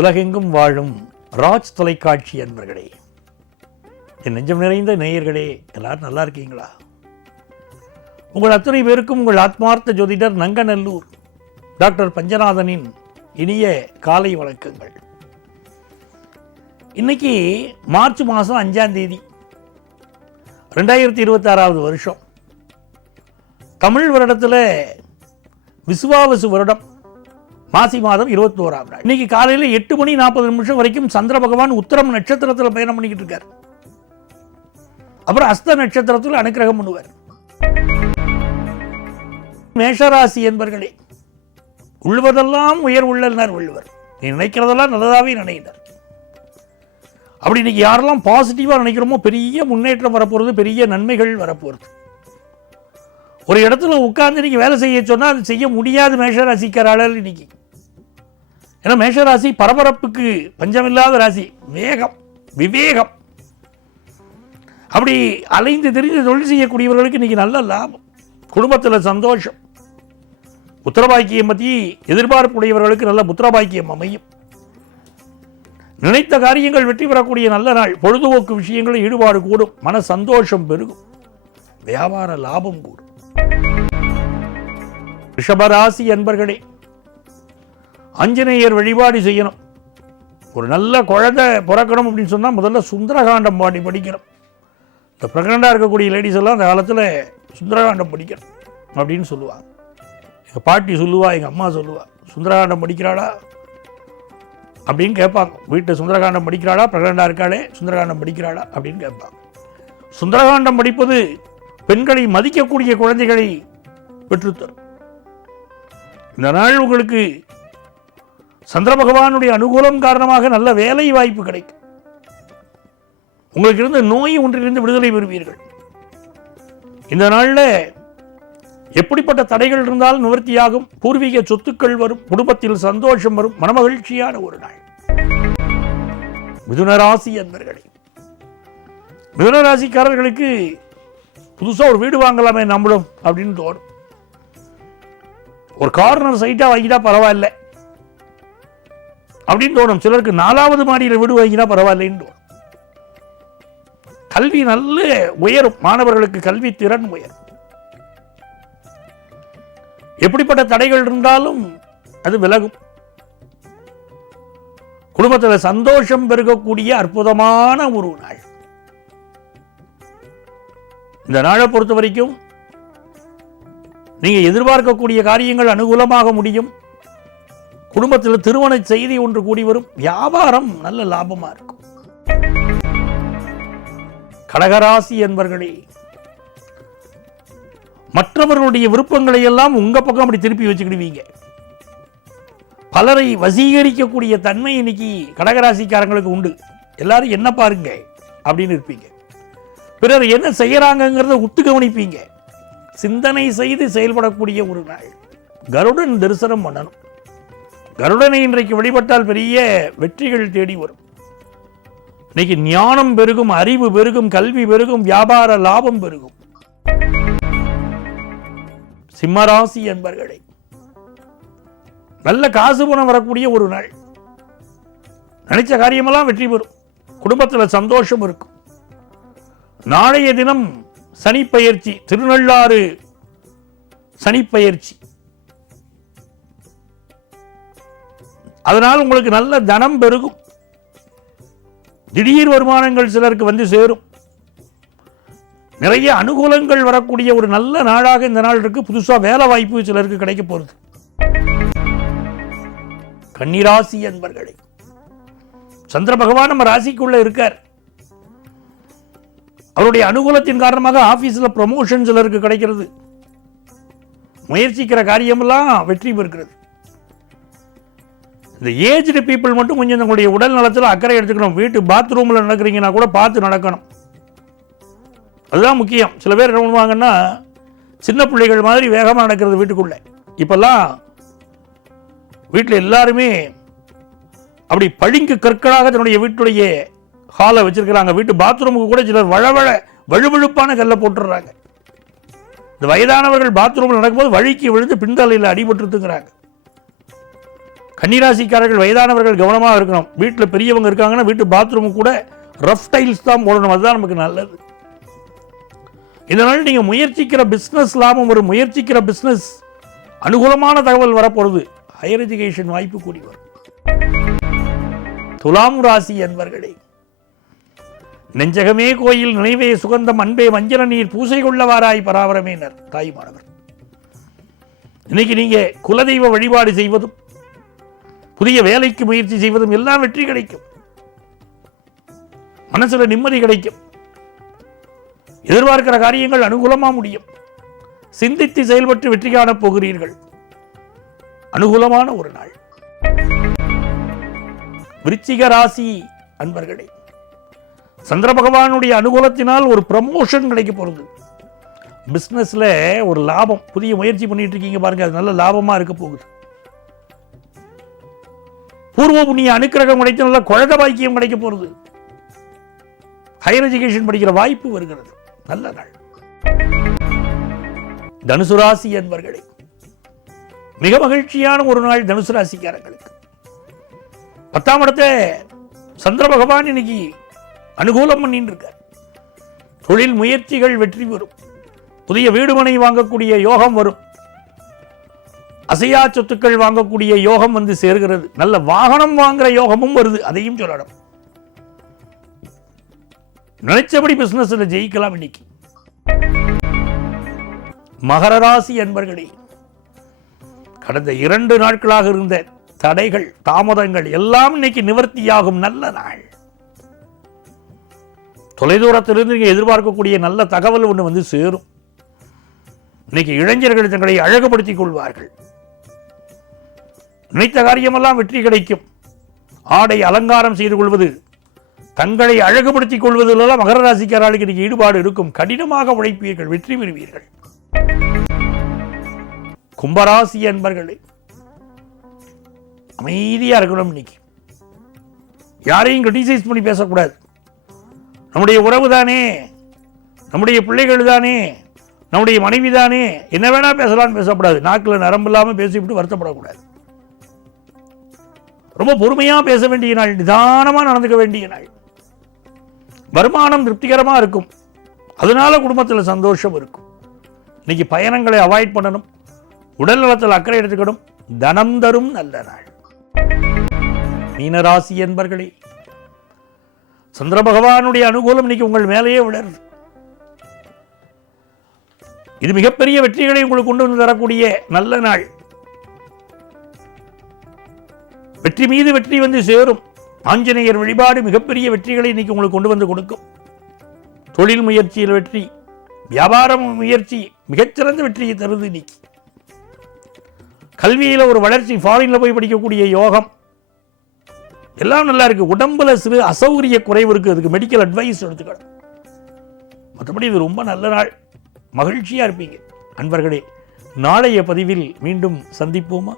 உலகெங்கும் வாழும் ராஜ் தொலைக்காட்சி அன்பர்களே, என் நெஞ்சம் நிறைந்த நேயர்களே, எல்லாரும் நல்லா இருக்கீங்களா? உங்கள் அத்தனை பேருக்கும் உங்கள் ஆத்மார்த்த ஜோதிடர் நங்கநல்லூர் டாக்டர் பஞ்சநாதனின் இனிய காலை வணக்கங்கள். இன்னைக்கு மார்ச் மாதம் 5ஆம் தேதி 2026 வருஷம். தமிழ் வருடத்தில் விசுவாவசு வருடம் மாசி மாதம் 21ஆம் நாள். இன்னைக்கு காலையில் 8:40 வரைக்கும் சந்திர பகவான் உத்தரம் நட்சத்திரத்தில் பயணம் பண்ணிக்கிட்டு இருக்கார். அப்புறம் அஸ்த நட்சத்திரத்தில் அனுக்கிரகம் பண்ணுவார். மேஷராசி என்பர்களே, உள்ளுவதெல்லாம் உயர் உள்ளனர் வள்ளுவர். நீ நினைக்கிறதெல்லாம் நல்லதாவே நினைக்கிறார். அப்படி இன்னைக்கு யாரெல்லாம் பாசிட்டிவாக நினைக்கிறோமோ பெரிய முன்னேற்றம் வரப்போகிறது, பெரிய நன்மைகள் வரப்போகிறது. ஒரு இடத்துல உட்கார்ந்து இன்னைக்கு வேலை செய்ய சொன்னால் அது செய்ய முடியாது மேஷராசிக்காரால் இன்னைக்கு. ஏன்னா மேஷராசி பரபரப்புக்கு பஞ்சமில்லாத ராசி, வேகம், விவேகம். அப்படி அலைந்து திரிந்து தொழில் செய்யக்கூடியவர்களுக்கு இன்னைக்கு நல்ல லாபம், குடும்பத்தில் சந்தோஷம். புத்திரபாக்கியம் பற்றி எதிர்பார்ப்புடையவர்களுக்கு நல்ல புத்திரபாக்கியம் அமையும். நினைத்த காரியங்கள் வெற்றி பெறக்கூடிய நல்ல நாள். பொழுதுபோக்கு விஷயங்களில் ஈடுபாடு கூடும், மன சந்தோஷம் பெருகும், வியாபார லாபம் கூடும். ரிஷபராசி அன்பர்களே, ஆஞ்சநேயர் வழிபாடு செய்யணும். ஒரு நல்ல குழந்தை பிறக்கணும் அப்படின்னு சொன்னால் முதல்ல சுந்தரகாண்டம் பாடி படிக்கணும். இந்த ப்ரெக்னெண்ட்டாக இருக்கக்கூடிய லேடிஸ் எல்லாம் அந்த காலத்தில் சுந்தரகாண்டம் படிக்கணும் அப்படின்னு சொல்லுவாங்க. எங்கள் பாட்டி சொல்லுவா, எங்கள் அம்மா சொல்லுவா, சுந்தரகாண்டம் படிக்கிறாளா அப்படின்னு கேட்பாங்க. வீட்டில் சுந்தரகாண்டம் படிக்கிறாளா, ப்ரெக்னெண்ட்டாக இருக்காளே சுந்தரகாண்டம் படிக்கிறாளா அப்படின்னு கேட்பாங்க. சுந்தரகாண்டம் படிப்பது பெண்களை மதிக்கக்கூடிய குழந்தைகளை பெற்றுத்தரும். இந்த நாள் உங்களுக்கு சந்திர பகவானுடைய அனுகூலம் காரணமாக நல்ல வேலை வாய்ப்பு கிடைக்கும். உங்களுக்கு இருந்த நோய் ஒன்றிலிருந்து விடுதலை பெறுவீர்கள். இந்த நாளில் எப்படிப்பட்ட தடைகள் இருந்தாலும் நிவர்த்தியாகும். பூர்வீக சொத்துக்கள் வரும், குடும்பத்தில் சந்தோஷம் வரும், மனமகிழ்ச்சியான ஒரு நாள். மிதுனராசி என்பர்களே, மிதுனராசிக்காரர்களுக்கு புதுசாக ஒரு வீடு வாங்கலாமே நம்மளும் அப்படின்னு தோணும். ஒரு கார்னர் சைட்டாக வாங்கிட்டா பரவாயில்ல அப்படின்னு தோணும். சிலருக்கு 4வது மாடியில் வீடு வாங்கினா பரவாயில்லைன்னு தோணும். கல்வி நல்ல உயரும், மாணவர்களுக்கு கல்வி திறன் உயரும். எப்படிப்பட்ட தடைகள் இருந்தாலும் அது விலகும். குடும்பத்தில் சந்தோஷம் பெருகக்கூடிய அற்புதமான ஒரு நாள். இந்த நாளை பொறுத்த வரைக்கும் நீங்க எதிர்பார்க்கக்கூடிய காரியங்கள் அனுகூலமாக முடியும். குடும்பத்தில் திருமண செய்தி ஒன்று கூடி வரும். வியாபாரம் நல்ல லாபமா இருக்கும். கடகராசி என்பர்களே, மற்றவர்களுடைய விருப்பங்களை எல்லாம் உங்க பக்கம் அப்படி திருப்பி வச்சுக்கிடுவீங்க. பலரை வசீகரிக்கக்கூடிய தன்மை இன்னைக்கு கடகராசிக்காரங்களுக்கு உண்டு. எல்லாரும் என்ன பாருங்க அப்படின்னு இருப்பீங்க. பிறர் என்ன செய்யறாங்கிறத உத்து கவனிப்பீங்க. சிந்தனை செய்து செயல்படக்கூடிய ஒரு நாள். கருடன் தரிசனம் பண்ணணும். கருடனை இன்றைக்கு வழிபட்டால் பெரிய வெற்றிகள் தேடி வரும். இன்னைக்கு ஞானம் பெருகும், அறிவு பெருகும், கல்வி பெருகும், வியாபார லாபம் பெருகும். சிம்மராசி என்பர்களே, நல்ல காசு பணம் வரக்கூடிய ஒரு நாள். நினைச்ச காரியமெல்லாம் வெற்றி பெறும். குடும்பத்தில் சந்தோஷம் இருக்கும். நாளைய தினம் சனிப்பெயர்ச்சி, திருநள்ளாறு சனிப்பெயர்ச்சி. அதனால் உங்களுக்கு நல்ல தனம் பெருகும். திடீர் வருமானங்கள் சிலருக்கு வந்து சேரும். நிறைய அனுகூலங்கள் வரக்கூடிய ஒரு நல்ல நாளாக இந்த நாள் இருக்கு. புதுசா வேலை வாய்ப்பு சிலருக்கு கிடைக்க போறது. கன்னிராசி என்பர்களே, சந்திர பகவான் நம்ம ராசிக்குள்ள இருக்கார். அவருடைய அனுகூலத்தின் காரணமாக ஆபீஸ்ல ப்ரமோஷன் சிலருக்கு கிடைக்கிறது. முயற்சிக்கிற காரியமெல்லாம் வெற்றி பெறுகிறது. இந்த ஏஜ்டு பீப்புள் மட்டும் கொஞ்சம் தங்களுடைய உடல் நலத்தில் அக்கறை எடுத்துக்கணும். வீட்டு பாத்ரூமில் நடக்கிறீங்கன்னா கூட பார்த்து நடக்கணும். அதுதான் முக்கியம். சில பேர் என்ன பண்ணுவாங்கன்னா, சின்ன பிள்ளைகள் மாதிரி வேகமாக நடக்கிறது வீட்டுக்குள்ளே. இப்பெல்லாம் வீட்டில் எல்லாருமே அப்படி பளிங்கு கற்களாக தன்னுடைய வீட்டுடைய ஹாலை வச்சிருக்கிறாங்க. வீட்டு பாத்ரூமுக்கு கூட சிலர் வழுவழுப்பான கல்லை போட்டுடுறாங்க. இந்த வயதானவர்கள் பாத்ரூமில் நடக்கும்போது வழுக்கி விழுந்து பின்தலையில் அடிபட்டுருத்துங்கிறாங்க. கன்னிராசிக்காரர்கள் வயதானவர்கள் கவனமாக இருக்கணும். வீட்டில் பெரியவங்க இருக்காங்கன்னா வீட்டு பாத்ரூம் கூட ரஃப் டைல்ஸ் தான் போடணும். அதுதான் நமக்கு நல்லது. இதனால் நீங்கள் முயற்சிக்கிற பிஸ்னஸ் லாபம் ஒரு முயற்சிக்கிற பிஸ்னஸ் அனுகூலமான தகவல் வரப்போகிறது. ஹையர் எஜுகேஷன் வாய்ப்பு கூடி வரும். துலாம் ராசி என்பர்களே, நெஞ்சகமே கோயில் நினைவே சுகந்தம் அன்பே மஞ்சள நீர் பூசை கொள்ளவாராய் பராவரமேனர் தாய்மானவர். இன்னைக்கு நீங்க குலதெய்வ வழிபாடு செய்வதும் புதிய வேலைக்கு முயற்சி செய்வதும் எல்லாம் வெற்றி கிடைக்கும். மனசுல நிம்மதி கிடைக்கும். எதிர்பார்க்கிற காரியங்கள் அனுகூலமா முடியும். சிந்தித்து செயல்பட்டு வெற்றி காணப் போகிறீர்கள். அனுகூலமான ஒரு நாள். விருச்சிக ராசி அன்பர்களே, சந்திர பகவானுடைய அனுகூலத்தினால் ஒரு ப்ரமோஷன் கிடைக்க போகிறது. பிஸ்னஸ்ல ஒரு லாபம். புதிய முயற்சி பண்ணிட்டு இருக்கீங்க பாருங்க, அது நல்ல லாபமா இருக்க போகுது. பூர்வ புண்ணிய அனுக்கிரகம் கிடைத்த நல்ல குழந்தை பாக்கியம் கிடைக்க போகிறது. ஹையர் எஜுகேஷன் படிக்கிற வாய்ப்பு வருகிறது. நல்ல நாள். தனுசு ராசி என்பர்களே, மிக மகிழ்ச்சியான ஒரு நாள் தனுசு ராசிக்காரர்களுக்கு. 10ஆம் இடத்தை சந்திர பகவான் இன்னைக்கு அனுகூலம் பண்ணிட்டு இருக்கார். தொழில் முயற்சிகள் வெற்றி பெறும். புதிய வீடுமனை வாங்கக்கூடிய யோகம் வரும். அசையா சொத்துக்கள் வாங்கக்கூடிய யோகம் வந்து சேர்கிறது. நல்ல வாகனம் வாங்குற யோகமும் வருது. அதையும் சொல்லணும். நினைச்சபடி பிசினஸ்ல ஜெயிக்கலாம் இன்னைக்கு. மகர ராசி என்பர்களே, கடந்த 2 நாட்களாக இருந்த தடைகள் தாமதங்கள் எல்லாம் இன்னைக்கு நிவர்த்தியாகும். நல்ல நாள். தொலைதூரத்திலிருந்து நீங்க எதிர்பார்க்கக்கூடிய நல்ல தகவல் ஒன்று வந்து சேரும். இன்னைக்கு இளைஞர்கள் தங்களை அழகுபடுத்திக் கொள்வார்கள். நினைத்த காரியமெல்லாம் வெற்றி கிடைக்கும். ஆடை அலங்காரம் செய்து கொள்வது, தங்களை அழகுபடுத்திக் கொள்வதிலெல்லாம் மகர ராசிக்காரர்களுக்கு இன்னைக்கு ஈடுபாடு இருக்கும். கடினமாக உழைப்பீர்கள், வெற்றி பெறுவீர்கள். கும்பராசி என்பர்களே, அமைதியா இருக்கணும். இன்னைக்கு யாரையும் கிரிட்டிசைஸ் பண்ணி பேசக்கூடாது. நம்முடைய உறவு தானே, நம்முடைய பிள்ளைகள் தானே, நம்முடைய மனைவி தானே, என்ன வேணா பேசலாம்னு பேசக்கூடாது. நாக்கில் நரம்பு இல்லாமல் பேசிவிட்டு வருத்தப்படக்கூடாது. ரொம்ப பொறுமையா பேச வேண்டிய நாள். நிதானமா நடந்துக்க வேண்டிய நாள். வருமானம் திருப்திகரமா இருக்கும். அதனால குடும்பத்தில் சந்தோஷம் இருக்கும். இன்னைக்கு பயணங்களை அவாய்ட் பண்ணணும். உடல் நலத்தில் அக்கறை எடுத்துக்கணும். தனம் தரும் நல்ல நாள். மீனராசி என்பர்களே, சந்திர பகவானுடைய அனுகூலம் இன்னைக்கு உங்கள் மேலேயே விடருது. இது மிகப்பெரிய வெற்றிகளை உங்களுக்கு கொண்டு வந்து தரக்கூடிய நல்ல நாள். வெற்றி மீது வெற்றி வந்து சேரும். ஆஞ்சநேயர் வழிபாடு மிகப்பெரிய வெற்றிகளை இன்னைக்கு உங்களுக்கு கொண்டு வந்து கொடுக்கும். தொழில் முயற்சியில் வெற்றி, வியாபார முயற்சி மிகச்சிறந்த வெற்றியை தருது. இன்னைக்கு கல்வியில ஒரு வளர்ச்சி, ஃபாரின்ல போய் படிக்கக்கூடிய யோகம் எல்லாம் நல்லா இருக்கு. உடம்புல சிறு அசௌகரிய குறைவு இருக்கு. அதுக்கு மெடிக்கல் அட்வைஸ் எடுத்துக்கணும். மற்றபடி இது ரொம்ப நல்ல நாள். மகிழ்ச்சியா இருப்பீங்க. அன்பர்களே, நாளைய பதிவில் மீண்டும் சந்திப்போமா?